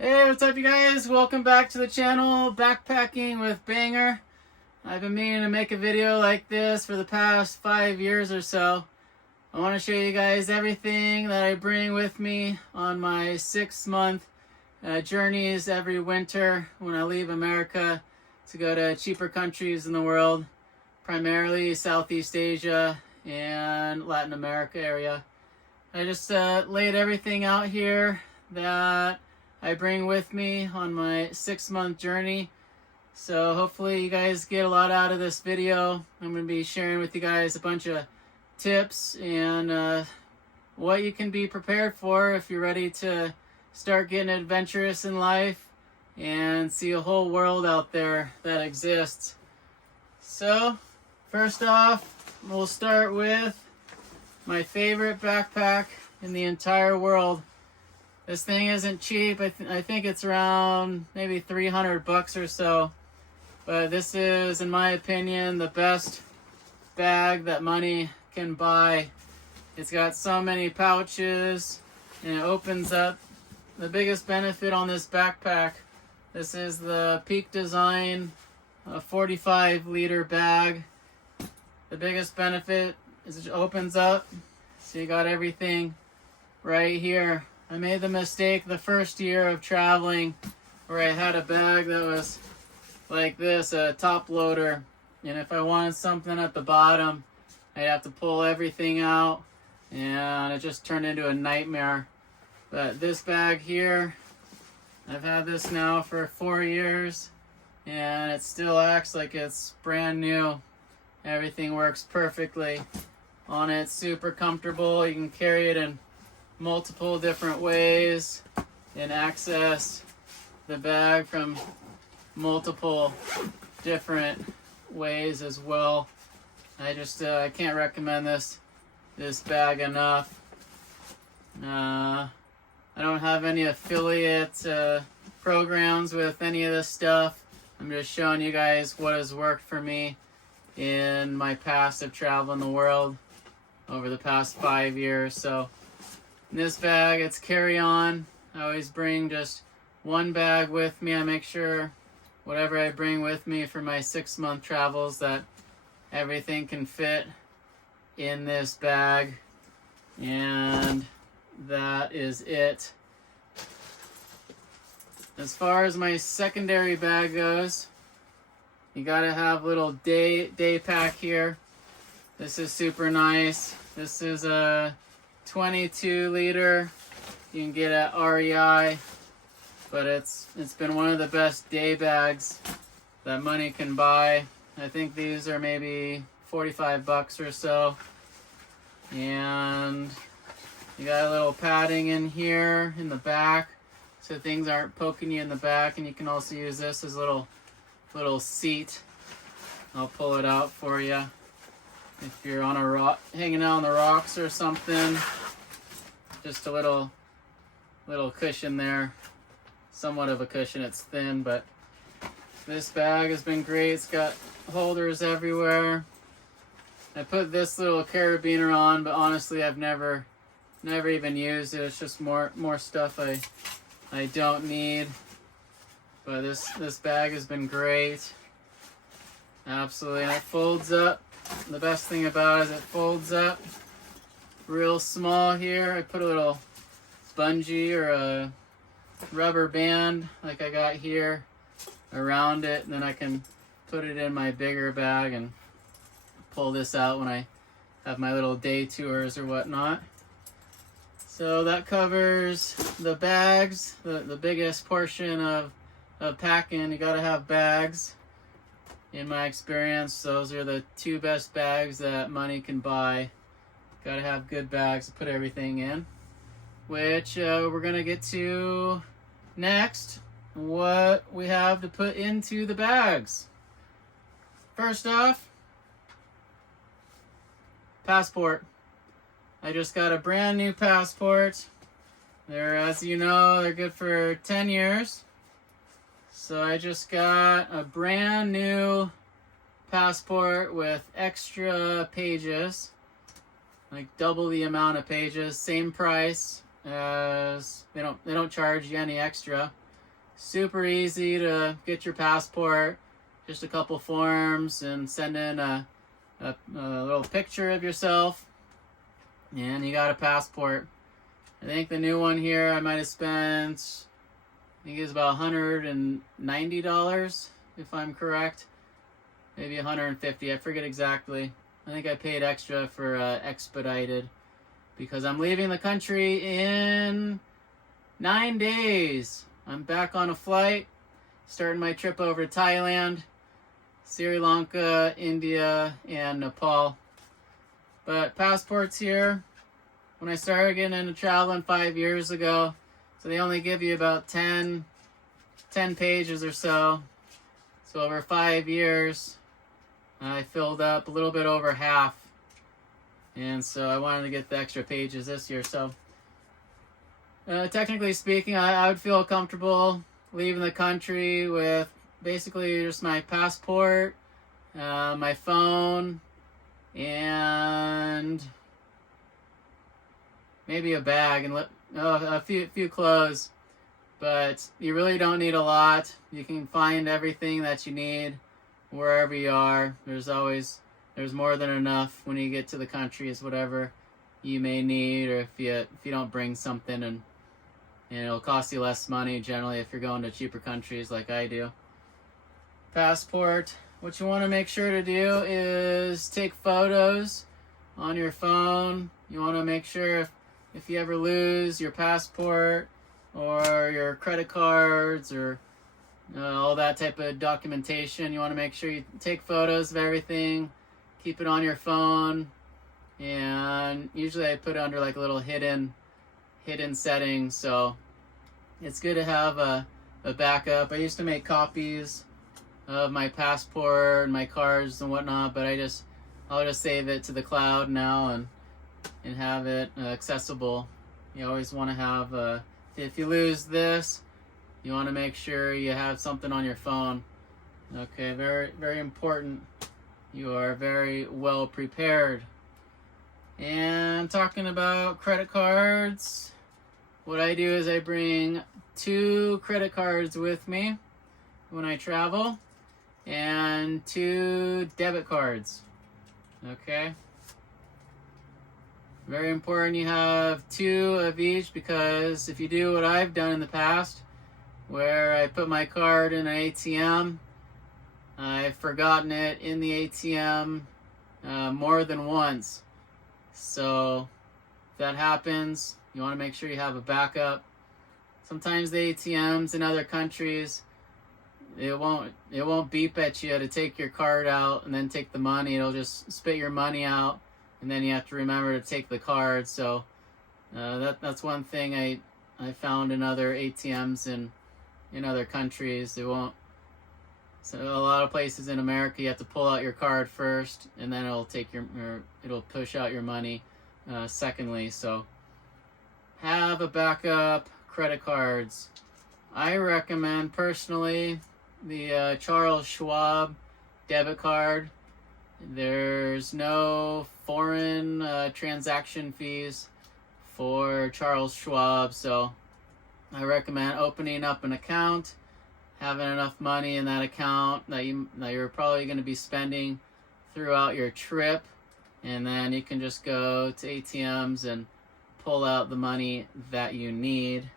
Hey, what's up you guys? Welcome back to the channel, Backpacking with Banger. I've been meaning to make a video like this for the past 5 years or so. I want to show you guys everything that I bring with me on my 6-month journeys every winter when I leave America to go to cheaper countries in the world, primarily Southeast Asia and Latin America area. I just laid everything out here that I bring with me on my 6-month journey. So hopefully you guys get a lot out of this video. I'm going to be sharing with you guys a bunch of tips and what you can be prepared for if you're ready to start getting adventurous in life and see a whole world out there that exists. So first off, we'll start with my favorite backpack in the entire world. This thing isn't cheap. I think it's around maybe 300 bucks or so. But this is, in my opinion, the best bag that money can buy. It's got so many pouches and it opens up. The biggest benefit on this backpack, this is the Peak Design 45-liter bag. The biggest benefit is it opens up. So you got everything right here. I made the mistake the first year of traveling where I had a bag that was like this, a top loader. And if I wanted something at the bottom, I'd have to pull everything out and it just turned into a nightmare. But this bag here, I've had this now for 4 years and it still acts like it's brand new. Everything works perfectly on it, super comfortable. You can carry it in multiple different ways and access the bag from multiple different ways as well. I can't recommend this bag enough. I don't have any affiliate programs with any of this stuff. I'm just showing you guys what has worked for me in my past of traveling the world over the past 5 years. So in this bag, it's carry-on. I always bring just one bag with me. I make sure whatever I bring with me for my 6-month travels that everything can fit in this bag. And that is it. As far as my secondary bag goes, you gotta have a little day pack here. This is super nice. This is a 22-liter. You can get at REI, but it's been one of the best day bags that money can buy. I think these are maybe 45 bucks or so. And you got a little padding in here in the back so things aren't poking you in the back, and you can also use this as a little seat. I'll pull it out for you. If you're on a rock, hanging out on the rocks or something, just a little cushion there. Somewhat of a cushion, it's thin, but this bag has been great. It's got holders everywhere. I put this little carabiner on, but honestly I've never even used it. It's just more stuff I don't need. But this bag has been great. Absolutely. And it folds up. The best thing about it is it folds up real small here. I put a little bungee or a rubber band like I got here around it, and then I can put it in my bigger bag and pull this out when I have my little day tours or whatnot. So that covers the bags, the biggest portion of packing. You gotta have bags. In my experience, those are the 2 best bags that money can buy. Gotta have good bags to put everything in, which we're gonna get to next, what we have to put into the bags. First off, passport. I just got a brand new passport. As you know, they're good for 10 years. So I just got a brand new passport with extra pages, like double the amount of pages, same price as they don't charge you any extra. Super easy to get your passport. Just a couple forms and send in a little picture of yourself, and you got a passport. I think the new one here I might have spent, I think it was about $190 if I'm correct. Maybe 150, I forget exactly. I think I paid extra for expedited because I'm leaving the country in 9 days. I'm back on a flight, starting my trip over to Thailand, Sri Lanka, India, and Nepal. But passports here, when I started getting into traveling 5 years ago, so they only give you about 10 pages or so. So over 5 years, I filled up a little bit over half. And so I wanted to get the extra pages this year. So technically speaking, I would feel comfortable leaving the country with basically just my passport, my phone, and maybe a bag and a few clothes. But you really don't need a lot. You can find everything that you need wherever you are. There's more than enough when you get to the country, is whatever you may need, or if you don't bring something, and it'll cost you less money generally if you're going to cheaper countries like I do. Passport. What you want to make sure to do is take photos on your phone. You want to make sure if you ever lose your passport or your credit cards or all that type of documentation, you want to make sure you take photos of everything, keep it on your phone, and usually I put it under like a little hidden setting, so it's good to have a backup. I used to make copies of my passport and my cards and whatnot, but I'll just save it to the cloud now and have it accessible. You always want to have if you lose this, you want to make sure you have something on your phone. Okay, very, very important. You are very well prepared. And talking about credit cards, what I do is I bring 2 credit cards with me when I travel and 2 debit cards. Okay? Very important you have 2 of each, because if you do what I've done in the past, where I put my card in an ATM, I've forgotten it in the ATM more than once. So if that happens, you want to make sure you have a backup. Sometimes the ATMs in other countries, it won't beep at you to take your card out and then take the money. It'll just spit your money out, and then you have to remember to take the card. So that's one thing I found in other ATMs in other countries. It won't. So a lot of places in America, you have to pull out your card first, and then it'll push out your money secondly. So have a backup credit cards. I recommend personally the Charles Schwab debit card. There's no foreign transaction fees for Charles Schwab, so I recommend opening up an account, having enough money in that account that you're probably going to be spending throughout your trip, and then you can just go to ATMs and pull out the money that you need.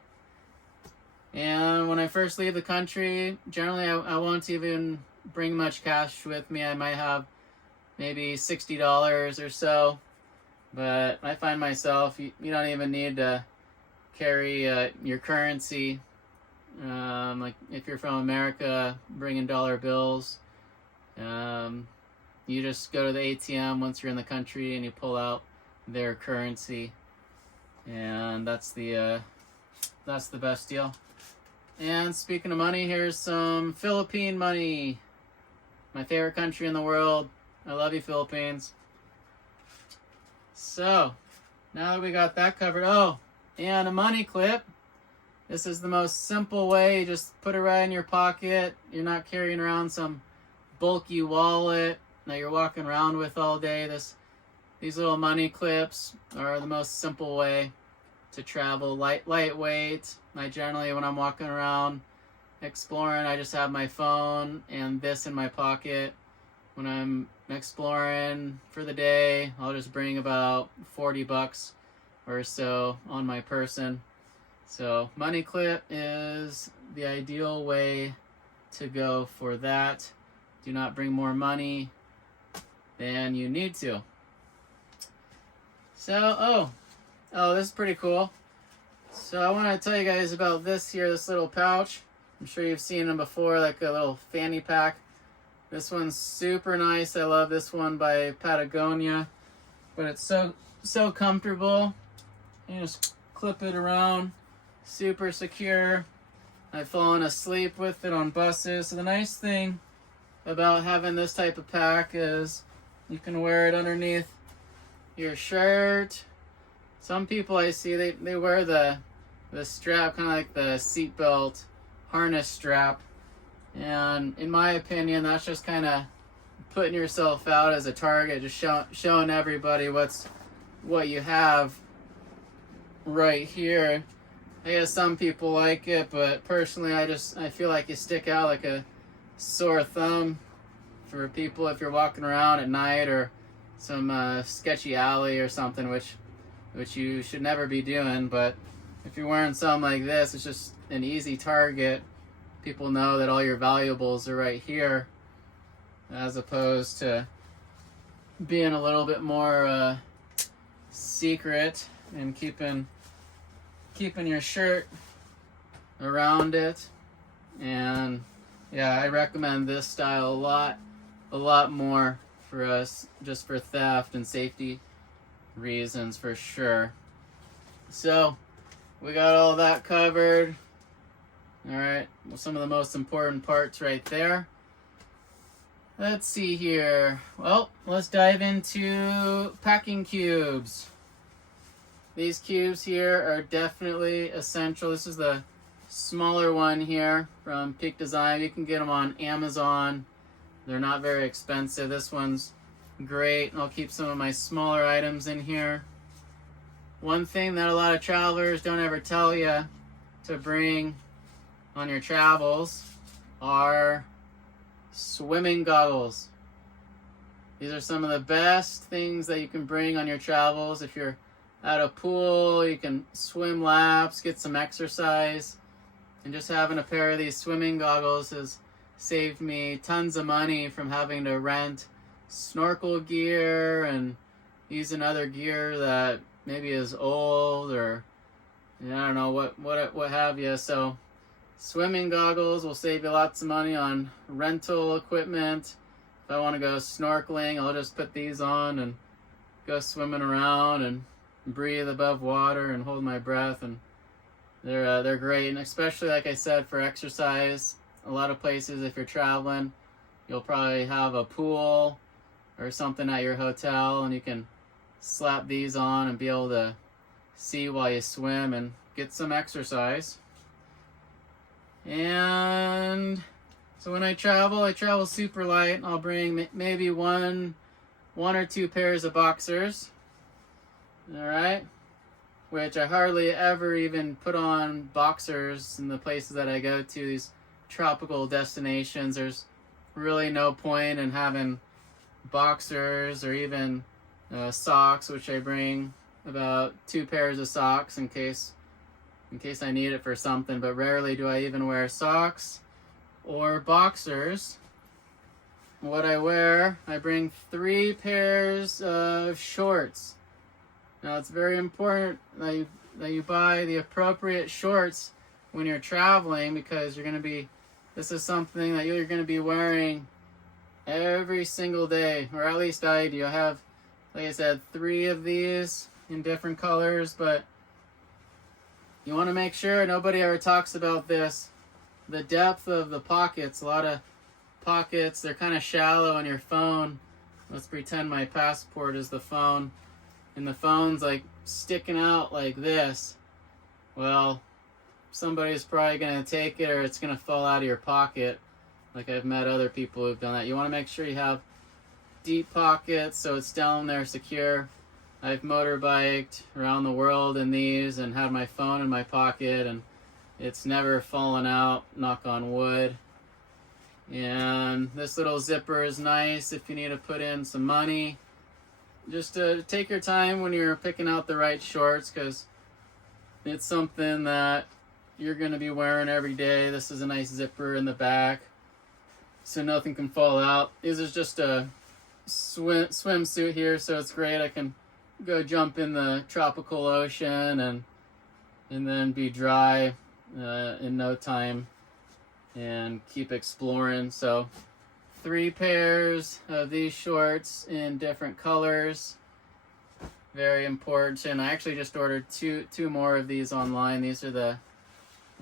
And when I first leave the country, generally I won't even bring much cash with me. I might have maybe $60 or so, but I find myself, you don't even need to carry your currency. Like if you're from America, bringing dollar bills, you just go to the ATM once you're in the country and you pull out their currency, and that's the best deal. And speaking of money, here's some Philippine money. My favorite country in the world. I love you, Philippines. So, now that we got that covered, and a money clip. This is the most simple way. You just put it right in your pocket. You're not carrying around some bulky wallet that you're walking around with all day. These little money clips are the most simple way to travel. Lightweight. I generally, when I'm walking around exploring, I just have my phone and this in my pocket. When I'm exploring for the day, I'll just bring about 40 bucks or so on my person. So money clip is the ideal way to go for that. Do not bring more money than you need to. So, this is pretty cool. So I want to tell you guys about this little pouch. I'm sure you've seen them before, like a little fanny pack. This one's super nice. I love this one by Patagonia. But it's so comfortable. You just clip it around. Super secure. I've fallen asleep with it on buses. So the nice thing about having this type of pack is you can wear it underneath your shirt. Some people I see, they wear the strap, kind of like the seatbelt harness strap. And in my opinion, that's just kind of putting yourself out as a target, just showing everybody what you have right here. I guess some people like it, but personally I feel like you stick out like a sore thumb for people if you're walking around at night or some sketchy alley or something, which you should never be doing. But if you're wearing something like this, it's just an easy target. People know that all your valuables are right here, as opposed to being a little bit more secret and keeping your shirt around it. And yeah, I recommend this style a lot more for us, just for theft and safety reasons for sure. So we got all that covered. All right, well, some of the most important parts right there. Let's see here. Well, let's dive into packing cubes. These cubes here are definitely essential. This is the smaller one here from Peak Design. You can get them on Amazon. They're not very expensive. This one's great. I'll keep some of my smaller items in here. One thing that a lot of travelers don't ever tell you to bring on your travels are swimming goggles. These are some of the best things that you can bring on your travels. If you're at a pool, you can swim laps, get some exercise, and just having a pair of these swimming goggles has saved me tons of money from having to rent snorkel gear and using other gear that maybe is old or I don't know what have you. So swimming goggles will save you lots of money on rental equipment. If I want to go snorkeling, I'll just put these on and go swimming around and breathe above water and hold my breath. And they're great, and especially, like I said, for exercise. A lot of places, if you're traveling, you'll probably have a pool or something at your hotel, and you can slap these on and be able to see while you swim and get some exercise. And so when I travel super light. I'll bring maybe one or two pairs of boxers. All right, which I hardly ever even put on boxers in the places that I go to, these tropical destinations. There's really no point in having boxers or even socks, which I bring about 2 pairs of socks in case I need it for something, but rarely do I even wear socks or boxers. What I wear, I bring 3 pairs of shorts. Now it's very important that you buy the appropriate shorts when you're traveling, because this is something that you're going to be wearing every single day, or at least I do. I have, like I said, 3 of these in different colors, but you want to make sure nobody ever talks about this. The depth of the pockets. A lot of pockets, they're kind of shallow on your phone. Let's pretend my passport is the phone, and the phone's like sticking out like this. Well, somebody's probably going to take it, or it's going to fall out of your pocket. Like I've met other people who've done that. You want to make sure you have deep pockets so it's down there secure. I've motorbiked around the world in these and had my phone in my pocket, and It's never fallen out, knock on wood. And this little zipper is nice if you need to put in some money. Just take your time when you're picking out the right shorts, because it's something that you're going to be wearing every day. This is a nice zipper in the back, so nothing can fall out. This is just a swimsuit here, so it's great. I can go jump in the tropical ocean and then be dry in no time and keep exploring. So 3 pairs of these shorts in different colors. Very important. I actually just ordered two more of these online. These are the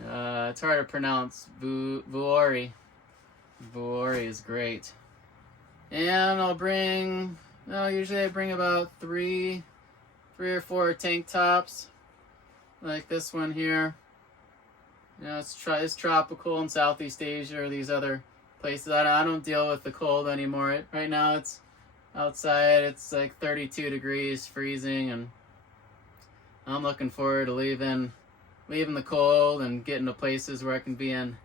it's hard to pronounce. Vuori. Vuori is great. And I'll bring, usually I bring about three or 4 tank tops, like this one here. It's tropical in Southeast Asia or these other places. I don't deal with the cold anymore. Right now it's outside, it's like 32 degrees, freezing, and I'm looking forward to leaving the cold and getting to places where I can be in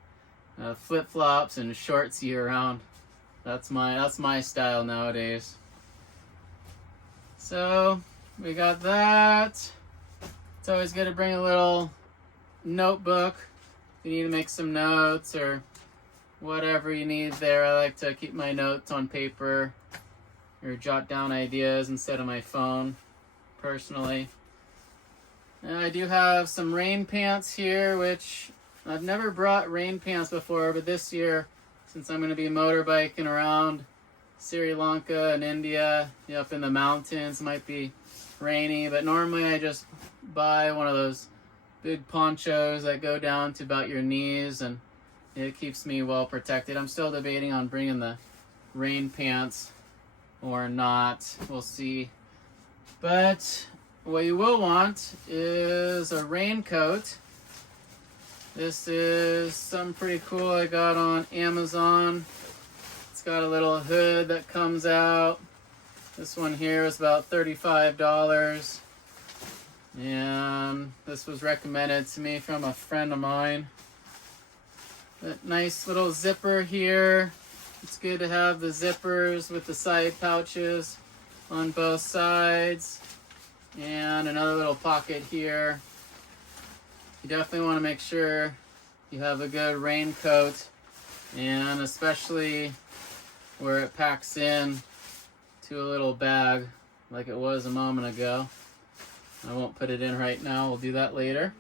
flip-flops and shorts year-round. That's my style nowadays. So we got that. It's always good to bring a little notebook if you need to make some notes or whatever you need there. I like to keep my notes on paper or jot down ideas instead of my phone, personally. And I do have some rain pants here, which I've never brought rain pants before, but this year, since I'm going to be motorbiking around Sri Lanka and India, up in the mountains, might be rainy, but normally I just buy one of those big ponchos that go down to about your knees, and it keeps me well protected. I'm still debating on bringing the rain pants or not. We'll see. But what you will want is a raincoat. This is something pretty cool I got on Amazon. It's got a little hood that comes out. This one here is about $35. And this was recommended to me from a friend of mine. That nice little zipper here. It's good to have the zippers with the side pouches on both sides. And another little pocket here. You definitely want to make sure you have a good raincoat, and especially where it packs in to a little bag like it was a moment ago. I won't put it in right now, we'll do that later.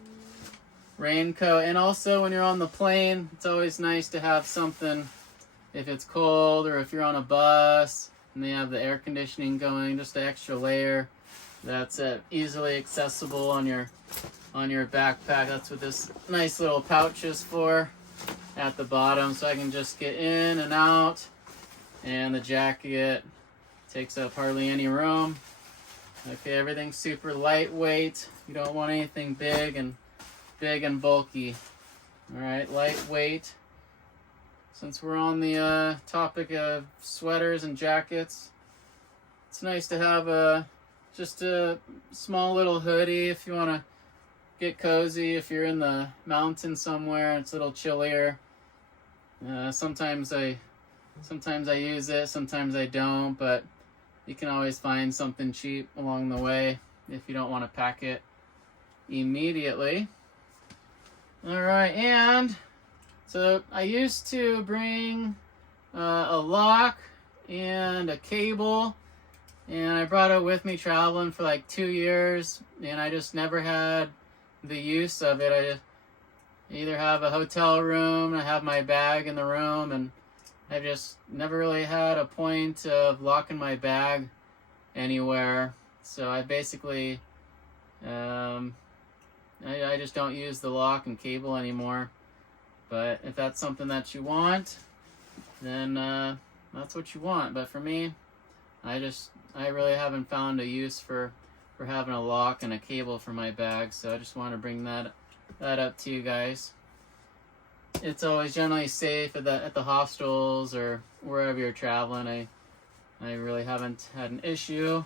Raincoat, and also when you're on the plane, it's always nice to have something if it's cold or if you're on a bus and they have the air conditioning going, just an extra layer that's easily accessible on your backpack. That's what this nice little pouch is for at the bottom, so I can just get in and out, and the jacket takes up hardly any room. Okay, everything's super lightweight. You don't want anything big and bulky. Alright, lightweight. Since we're on the topic of sweaters and jackets, it's nice to have just a small little hoodie if you want to get cozy. If you're in the mountains somewhere and it's a little chillier, sometimes I use it, sometimes I don't, but you can always find something cheap along the way if you don't want to pack it immediately. Alright, and so I used to bring a lock and a cable, and I brought it with me traveling for like 2 years, and I just never had the use of it. I just either have a hotel room, I have my bag in the room, and I just never really had a point of locking my bag anywhere. So I basically, I just don't use the lock and cable anymore. But if that's something that you want, then that's what you want. But for me, I really haven't found a use for having a lock and a cable for my bag. So I just want to bring that up to you guys. It's always generally safe at the hostels or wherever you're traveling. I really haven't had an issue.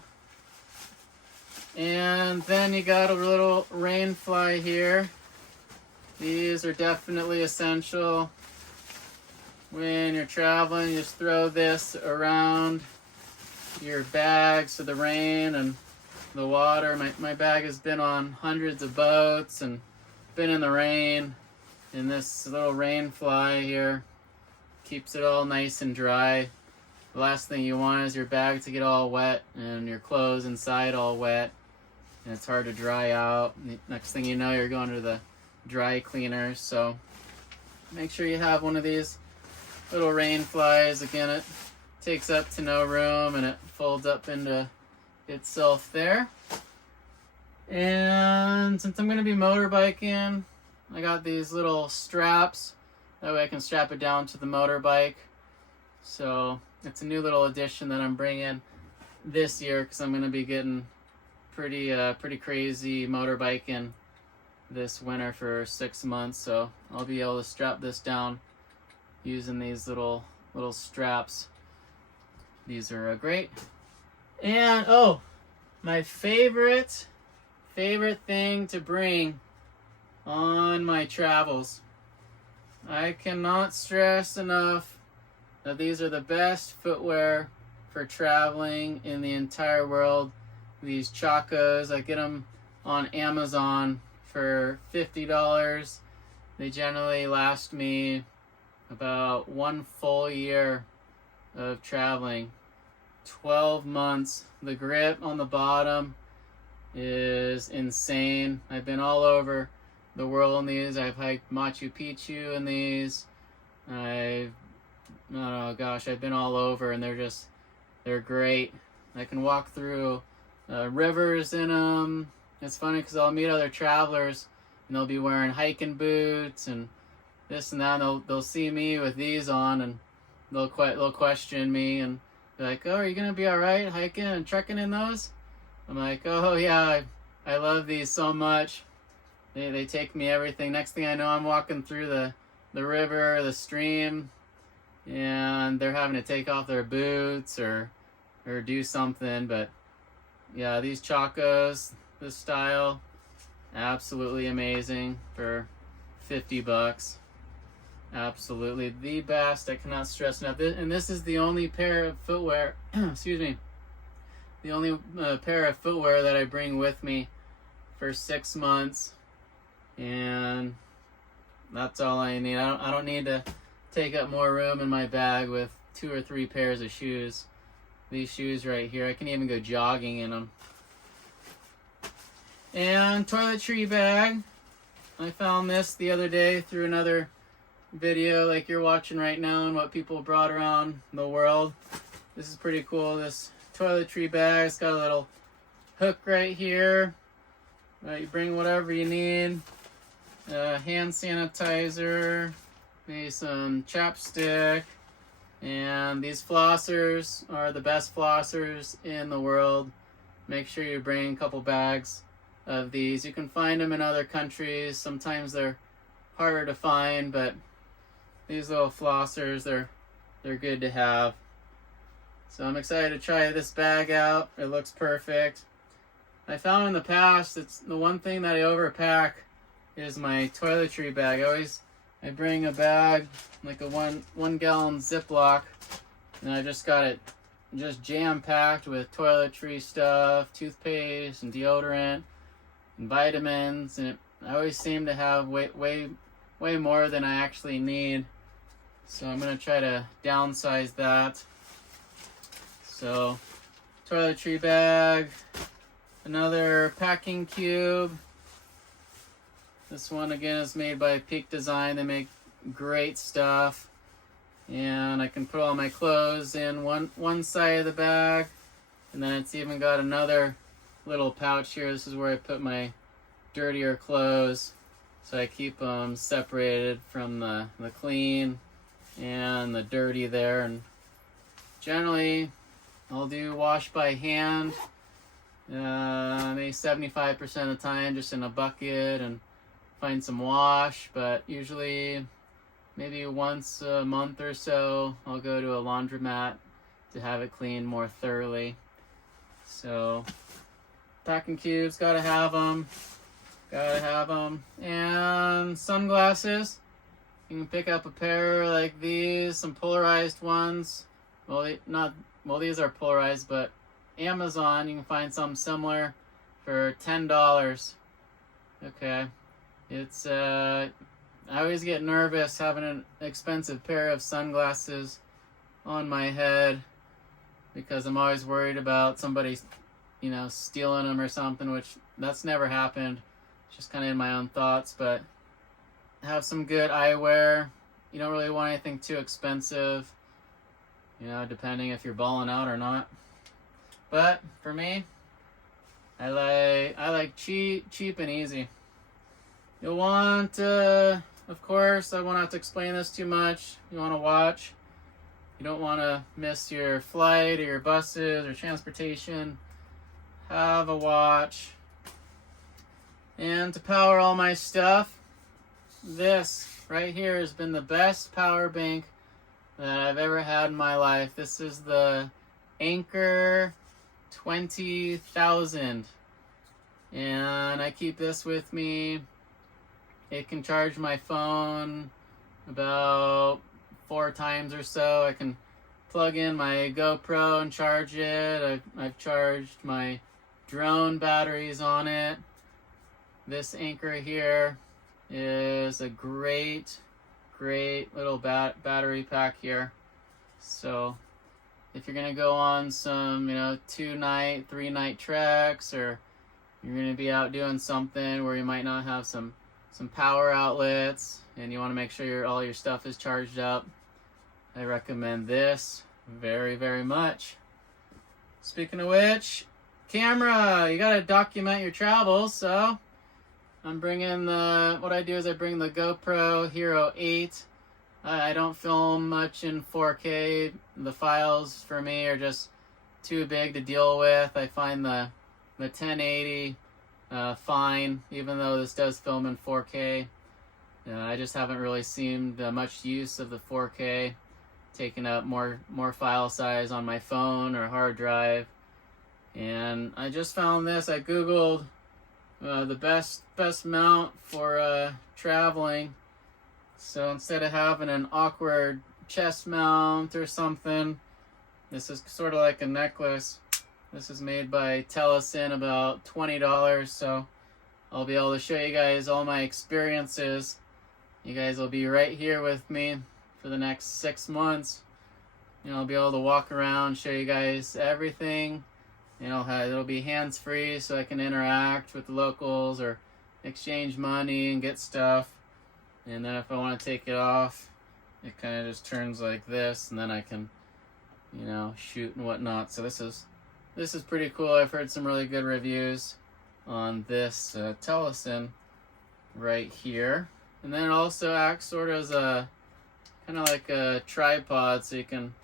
And then you got a little rain fly here. These are definitely essential when you're traveling. Just throw this around your bag so the rain and the water. My bag has been on hundreds of boats and been in the rain, and this little rain fly here keeps it all nice and dry. The last thing you want is your bag to get all wet and your clothes inside all wet, and it's hard to dry out. Next thing you know, you're going to the dry cleaners. So make sure you have one of these little rain flies. Again, it takes up to no room and it folds up into itself there. And since I'm going to be motorbiking, I got these little straps. That way I can strap it down to the motorbike. So it's a new little addition that I'm bringing this year, because I'm going to be getting pretty crazy motorbiking this winter for 6 months. So I'll be able to strap this down using these little straps. These are great. And oh, my favorite thing to bring on my travels. I cannot stress enough that these are the best footwear for traveling in the entire world. These Chacos, I get them on Amazon for $50. They generally last me about 1 full year of traveling. 12 months. The grip on the bottom is insane. I've been all over the world in these. I've hiked Machu Picchu in these. I've been all over, and they're great. I can walk through rivers in them. It's funny because I'll meet other travelers and they'll be wearing hiking boots and this and that, and they'll see me with these on, and they'll question me and be like, "Oh, are you gonna be all right hiking and trekking in those?" I'm like, "Oh yeah, I love these so much. They take me everything." Next thing I know, I'm walking through the river, the stream, and they're having to take off their boots or do something. But yeah, these Chacos, this style, absolutely amazing for $50. Absolutely the best. I cannot stress enough. And this is the only pair of footwear, excuse me, the only pair of footwear that I bring with me for 6 months. And that's all I need. I don't need to take up more room in my bag with 2 or 3 pairs of shoes. These shoes right here, I can even go jogging in them. And toiletry bag. I found this the other day through another video like you're watching right now, and what people brought around the world. This is pretty cool. This toiletry bag, it's got a little hook right here. You bring whatever you need. Hand sanitizer, maybe some chapstick, and these flossers are the best flossers in the world. Make sure you bring a couple bags of these. You can find them in other countries. Sometimes they're harder to find, but these little flossers, they're good to have. So I'm excited to try this bag out. It looks perfect. I found in the past, it's the one thing that I overpack is my toiletry bag. I bring a bag, like a one gallon Ziploc, and I just got it just jam-packed with toiletry stuff, toothpaste and deodorant and vitamins, and I always seem to have way more than I actually need. So I'm going to try to downsize that. So, toiletry bag, another packing cube. This one again is made by Peak Design. They make great stuff. And I can put all my clothes in one side of the bag. And then it's even got another little pouch here. This is where I put my dirtier clothes. So I keep them separated from the clean and the dirty there. And generally, I'll do wash by hand, maybe 75% of the time, just in a bucket and find some wash. But usually, maybe once a month or so, I'll go to a laundromat to have it cleaned more thoroughly. So, packing cubes, gotta have them. Gotta have them. And sunglasses. You can pick up a pair like these, some polarized ones. Well, these are polarized, but Amazon, you can find some similar for $10. Okay. It's, I always get nervous having an expensive pair of sunglasses on my head because I'm always worried about somebody, stealing them or something, which that's never happened. It's just kind of in my own thoughts, but have some good eyewear. You don't really want anything too expensive, depending if you're balling out or not. But for me, I like cheap and easy. You'll want, of course, I won't have to explain this too much. You want to watch. You don't want to miss your flight or your buses or transportation. Have a watch. And to power all my stuff, this right here has been the best power bank that I've ever had in my life. This is the Anchor 20,000. And I keep this with me. It can charge my phone about 4 times or so. I can plug in my GoPro and charge it. I've charged my drone batteries on it. This Anchor here is a great little battery pack here. So if you're gonna go on some 2-night 3-night treks, or you're gonna be out doing something where you might not have some power outlets and you want to make sure all your stuff is charged up, I recommend this very, very much. Speaking of which, camera, you gotta document your travels. So I'm bringing what I do is I bring the GoPro Hero 8. I don't film much in 4K. The files for me are just too big to deal with. I find the 1080 fine, even though this does film in 4K. I just haven't really seen much use of the 4K, taking up more file size on my phone or hard drive. And I just found this. I googled the best mount for traveling. So instead of having an awkward chest mount or something, this is sort of like a necklace. This is made by Telesin, about $20. So I'll be able to show you guys all my experiences. You guys will be right here with me for the next 6 months. I'll be able to walk around, show you guys everything. It'll be hands-free, so I can interact with the locals or exchange money and get stuff. And then if I want to take it off, it kind of just turns like this, and then I can, shoot and whatnot. So this is pretty cool. I've heard some really good reviews on this Telesin right here. And then it also acts sort of as a kind of like a tripod, so you can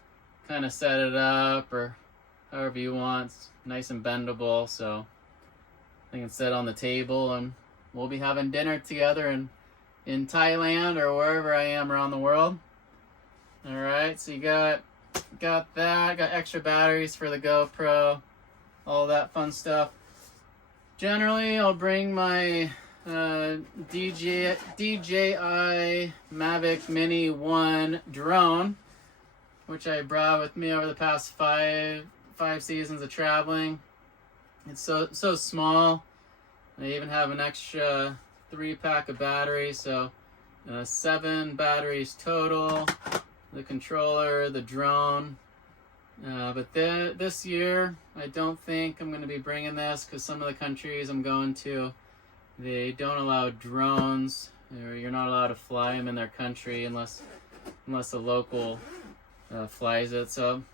kind of set it up or however you want. It's nice and bendable, so I can sit on the table, and we'll be having dinner together in Thailand or wherever I am around the world. All right, so you got that. Got extra batteries for the GoPro, all that fun stuff. Generally, I'll bring my DJI Mavic Mini 1 drone, which I brought with me over the past five seasons of traveling. It's so small. I even have an extra 3-pack of batteries, so 7 batteries total. The controller, the drone. But this year, I don't think I'm going to be bringing this, because some of the countries I'm going to, they don't allow drones, or you're not allowed to fly them in their country unless a local flies it. So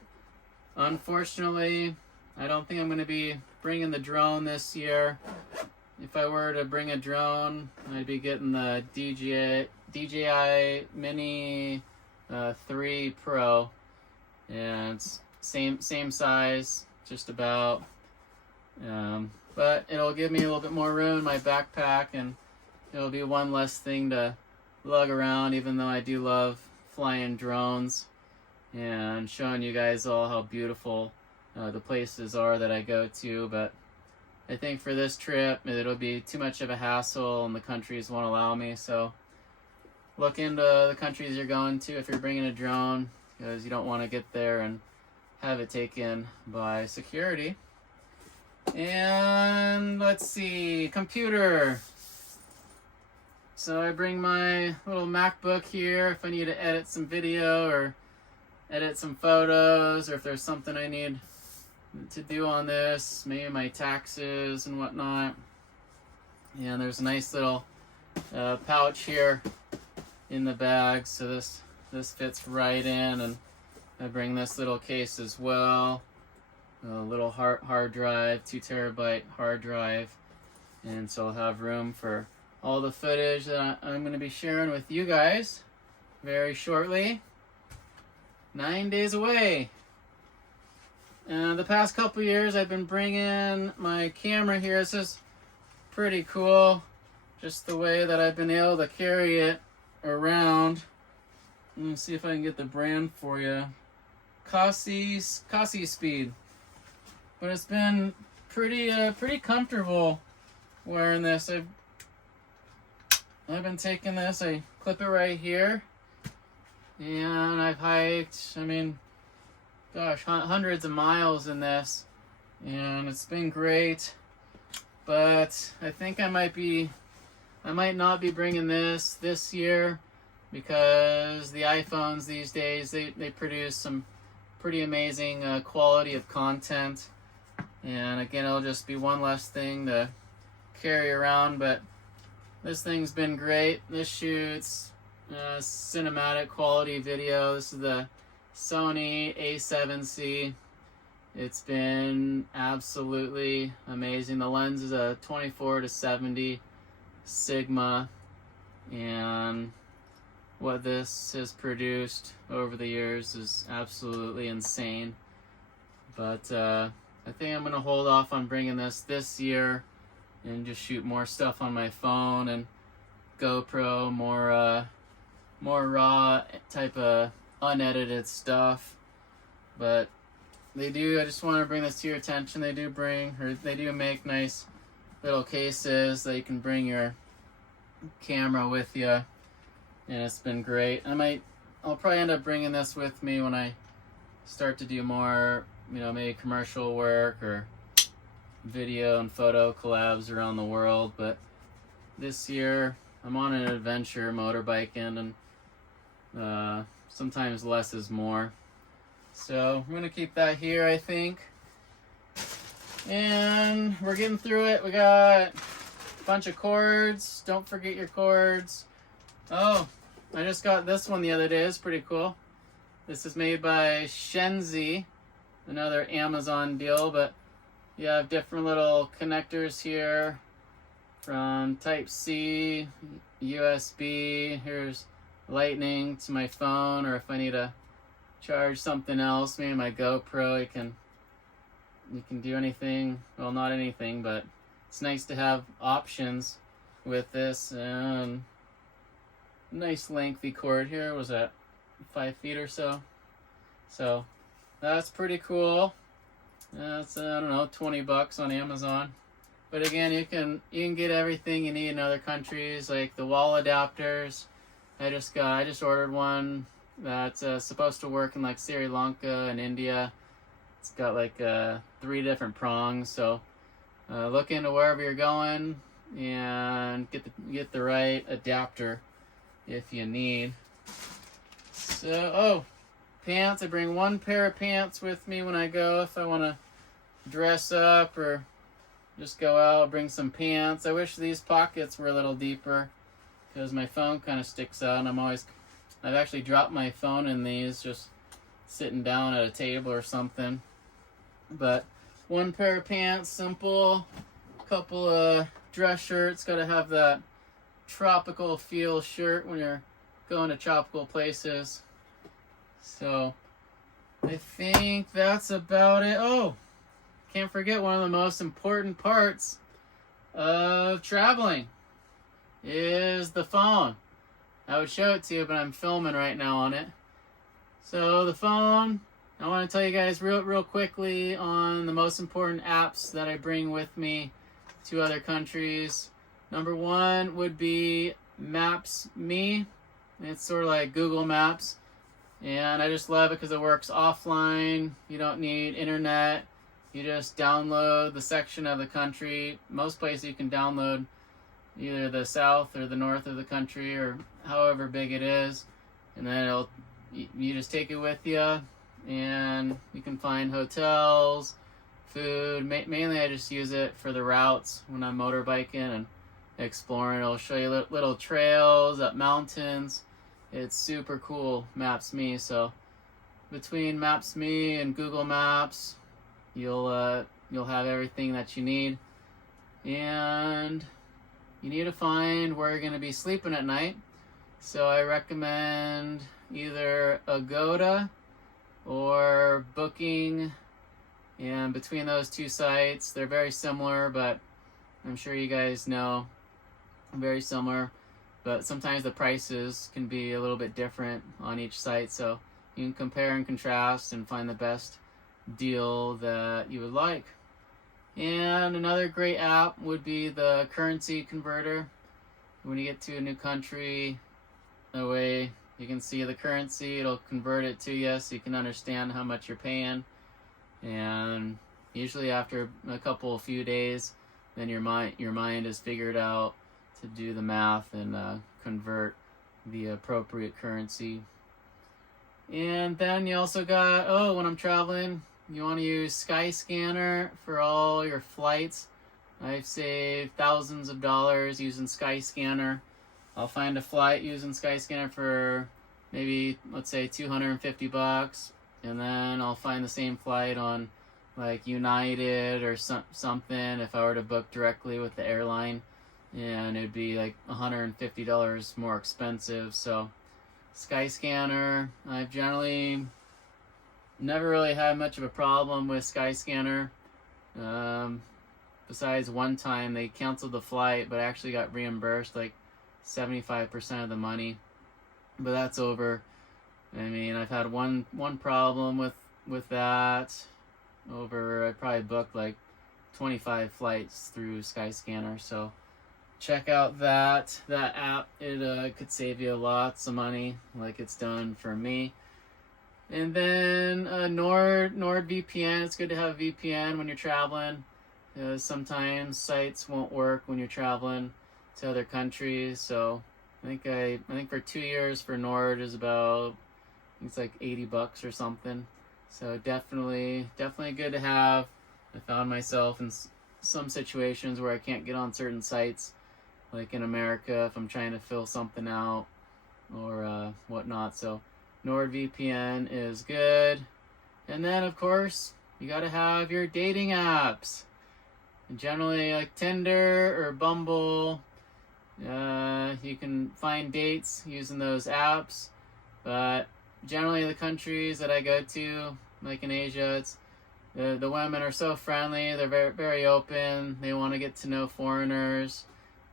unfortunately, I don't think I'm going to be bringing the drone this year. If I were to bring a drone, I'd be getting the DJI Mini 3 Pro, and it's same size, just about. But it'll give me a little bit more room in my backpack, and it'll be one less thing to lug around, even though I do love flying drones and showing you guys all how beautiful the places are that I go to. But I think for this trip it'll be too much of a hassle and the countries won't allow me. So look into the countries you're going to if you're bringing a drone, because you don't want to get there and have it taken by security. And let's see, computer. So I bring my little MacBook here if I need to edit some video or edit some photos, or if there's something I need to do on this, maybe my taxes and whatnot. And there's a nice little pouch here in the bag, so this fits right in. And I bring this little case as well, a little hard drive, 2 terabyte hard drive, and so I'll have room for all the footage that I'm going to be sharing with you guys very shortly. 9 days away. The past couple years I've been bringing my camera here. This is pretty cool, just the way that I've been able to carry it around. Let me see if I can get the brand for you. Kasi Speed. But it's been pretty comfortable wearing this. I've been taking this, I clip it right here, and I've hiked, I mean, gosh, hundreds of miles in this, and it's been great. But I think I might not be bringing this year, because the iPhones these days, they produce some pretty amazing quality of content, and again, it'll just be one less thing to carry around. But this thing's been great. This shoots cinematic quality video. This is the Sony A7C. It's been absolutely amazing. The lens is a 24-70 Sigma, and what this has produced over the years is absolutely insane. But I think I'm going to hold off on bringing this year and just shoot more stuff on my phone and GoPro, more raw type of unedited stuff. But I just want to bring this to your attention. They do make nice little cases that you can bring your camera with you, and it's been great. I'll probably end up bringing this with me when I start to do more, maybe commercial work or video and photo collabs around the world. But this year I'm on an adventure motorbiking, and sometimes less is more. So I'm gonna keep that here, I think. And we're getting through it. We got a bunch of cords. Don't forget your cords. Oh, I just got this one the other day. It's pretty cool. This is made by Shenzi, another Amazon deal, but you have different little connectors here, from Type-C, USB, here's Lightning to my phone, or if I need to charge something else, maybe my GoPro, you can do anything, well, not anything, but it's nice to have options with this. And nice lengthy cord here. Was that 5 feet or so? So that's pretty cool. That's, I don't know, $20 on Amazon. But again, you can get everything you need in other countries, like the wall adapters. I just ordered one that's supposed to work in like Sri Lanka and India. It's got like 3 different prongs. So look into wherever you're going and get the right adapter if you need. So pants. I bring 1 pair of pants with me when I go if I want to dress up or just go out. Bring some pants. I wish these pockets were a little deeper, because my phone kind of sticks out, and I've actually dropped my phone in these just sitting down at a table or something. But 1 pair of pants, simple. Couple of dress shirts. Got to have that tropical feel shirt when you're going to tropical places. So I think that's about it. Oh, can't forget one of the most important parts of traveling is the phone. I would show it to you, but I'm filming right now on it. So the phone, I want to tell you guys real quickly on the most important apps that I bring with me two other countries. Number one would be Maps.me. It's sort of like Google Maps, and I just love it because it works offline. You don't need internet. You just download the section of the country. Most places you can download either the south or the north of the country, or however big it is, and then you just take it with you, and you can find hotels, food. Mainly I just use it for the routes when I'm motorbiking and exploring. It'll show you little trails up mountains. It's super cool, Maps.me. So between Maps.me and Google Maps, you'll have everything that you need. And you need to find where you're going to be sleeping at night. So I recommend either Agoda or Booking. And between those two sites, they're very similar, but I'm sure you guys know, very similar. But sometimes the prices can be a little bit different on each site. So you can compare and contrast and find the best deal that you would like. And another great app would be the currency converter. When you get to a new country, that way you can see the currency, it'll convert it to you so you can understand how much you're paying. And usually after a few days, then your mind is figured out to do the math and convert the appropriate currency. And then you also got, when I'm traveling, you want to use Skyscanner for all your flights. I've saved thousands of dollars using Skyscanner. I'll find a flight using Skyscanner for maybe, let's say, $250, and then I'll find the same flight on like United or something if I were to book directly with the airline, and it'd be like $150 more expensive. So Skyscanner, I've generally never really had much of a problem with Skyscanner. Besides one time they canceled the flight, but I actually got reimbursed like 75% of the money. But that's over. I mean, I've had one problem with that. I probably booked like 25 flights through Skyscanner. So check out that app. It could save you lots of money, like it's done for me. And then NordVPN. It's good to have a VPN when you're traveling. Sometimes sites won't work when you're traveling to other countries. So I think for 2 years for Nord is about, it's like $80 or something. So definitely good to have. I found myself in some situations where I can't get on certain sites, like in America if I'm trying to fill something out or whatnot. So NordVPN is good. And then of course you got to have your dating apps. Generally like Tinder or Bumble. You can find dates using those apps, but generally the countries that I go to, like in Asia, it's the women are so friendly. They're very, very open. They want to get to know foreigners,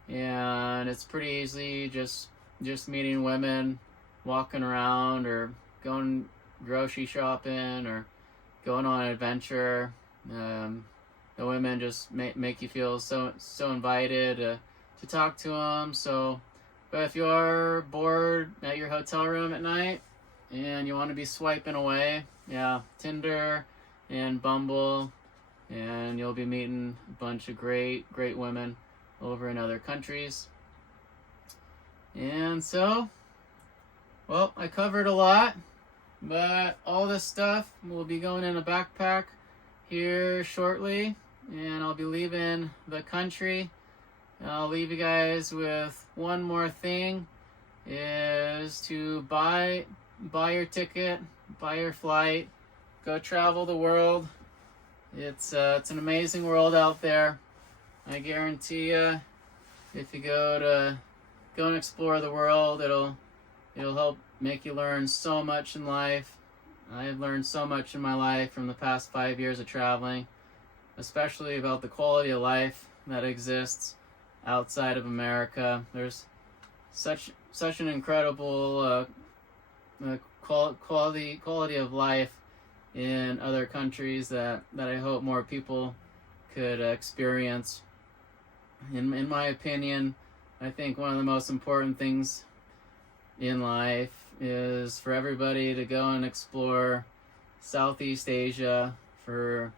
and it's pretty easy just meeting women, walking around or going grocery shopping or going on an adventure. The women just make you feel so invited to talk to them. So, but if you are bored at your hotel room at night and you want to be swiping away, yeah, Tinder and Bumble, and you'll be meeting a bunch of great women over in other countries. And so, well, I covered a lot, but all this stuff will be going in a backpack here shortly, and I'll be leaving the country. I'll leave you guys with one more thing, is to buy your ticket, buy your flight, go travel the world. It's an amazing world out there. I guarantee you, if you go and explore the world, it'll help make you learn so much in life. I've learned so much in my life from the past 5 years of traveling, especially about the quality of life that exists outside of America. There's such an incredible quality of life in other countries that I hope more people could experience. in my opinion, I think one of the most important things in life is for everybody to go and explore Southeast Asia for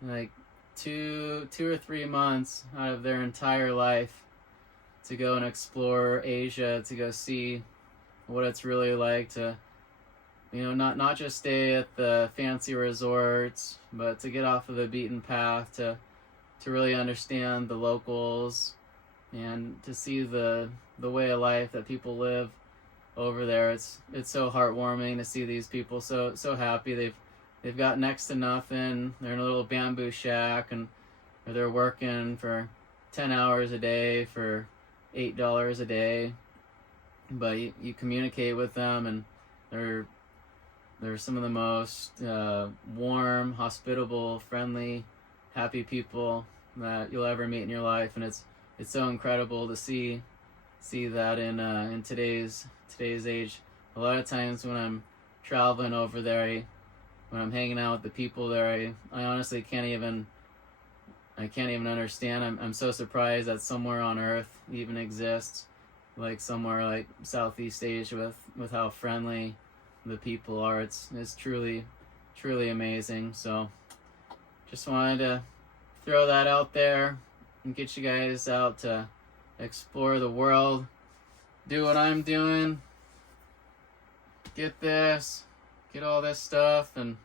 like 2 or 3 months out of their entire life, to go and explore Asia, to go see what it's really like to, not just stay at the fancy resorts, but to get off of the beaten path, to really understand the locals and to see the way of life that people live over there. It's so heartwarming to see these people so happy. They've got next to nothing. They're in a little bamboo shack, and they're working for 10 hours a day for $8 a day. But you communicate with them, and they're some of the most warm, hospitable, friendly, happy people that you'll ever meet in your life. And it's so incredible to see that in today's age. A lot of times when I'm traveling over there, when I'm hanging out with the people there, I honestly can't even understand. I'm so surprised that somewhere on Earth even exists, like somewhere like Southeast Asia, with how friendly the people are. It's truly amazing. So just wanted to throw that out there and get you guys out to explore the world, do what I'm doing, get all this stuff, and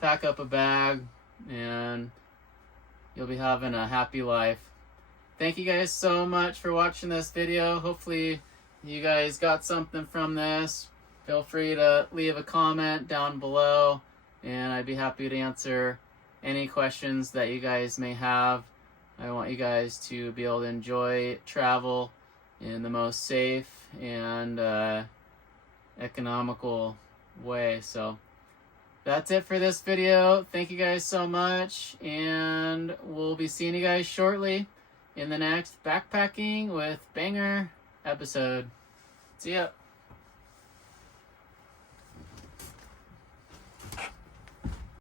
pack up a bag, and you'll be having a happy life. Thank you guys so much for watching this video. Hopefully you guys got something from this. Feel free to leave a comment down below, and I'd be happy to answer any questions that you guys may have. I want you guys to be able to enjoy travel in the most safe and economical way. So that's it for this video. Thank you guys so much, and we'll be seeing you guys shortly in the next Backpacking with Banger episode. See ya.